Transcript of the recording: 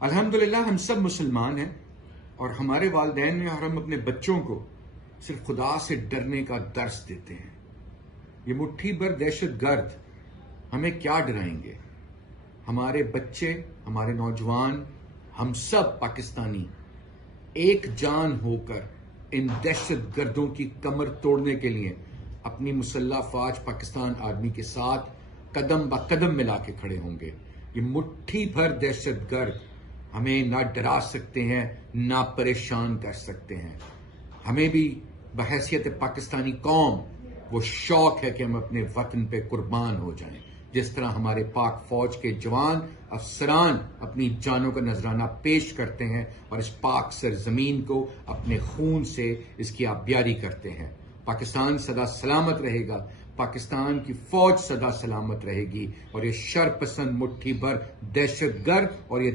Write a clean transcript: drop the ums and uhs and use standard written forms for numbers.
الحمدللہ ہم سب مسلمان ہیں اور ہمارے والدین نے اور ہم اپنے بچوں کو صرف خدا سے ڈرنے کا درس دیتے ہیں۔ یہ مٹھی بھر دہشت گرد ہمیں کیا ڈرائیں گے؟ ہمارے بچے، ہمارے نوجوان، ہم سب پاکستانی ایک جان ہو کر ان دہشت گردوں کی کمر توڑنے کے لیے اپنی مسلح فوج پاکستان آرمی کے ساتھ قدم با قدم ملا کے کھڑے ہوں گے۔ یہ مٹھی بھر دہشت گرد ہمیں نہ ڈرا سکتے ہیں نہ پریشان کر سکتے ہیں۔ ہمیں بھی بحیثیت پاکستانی قوم وہ شوق ہے کہ ہم اپنے وطن پہ قربان ہو جائیں، جس طرح ہمارے پاک فوج کے جوان افسران اپنی جانوں کا نذرانہ پیش کرتے ہیں اور اس پاک سرزمین کو اپنے خون سے اس کی آبیاری کرتے ہیں۔ پاکستان سدا سلامت رہے گا، پاکستان کی فوج سدا سلامت رہے گی، اور یہ شر پسند مٹھی بھر دہشت گرد اور یہ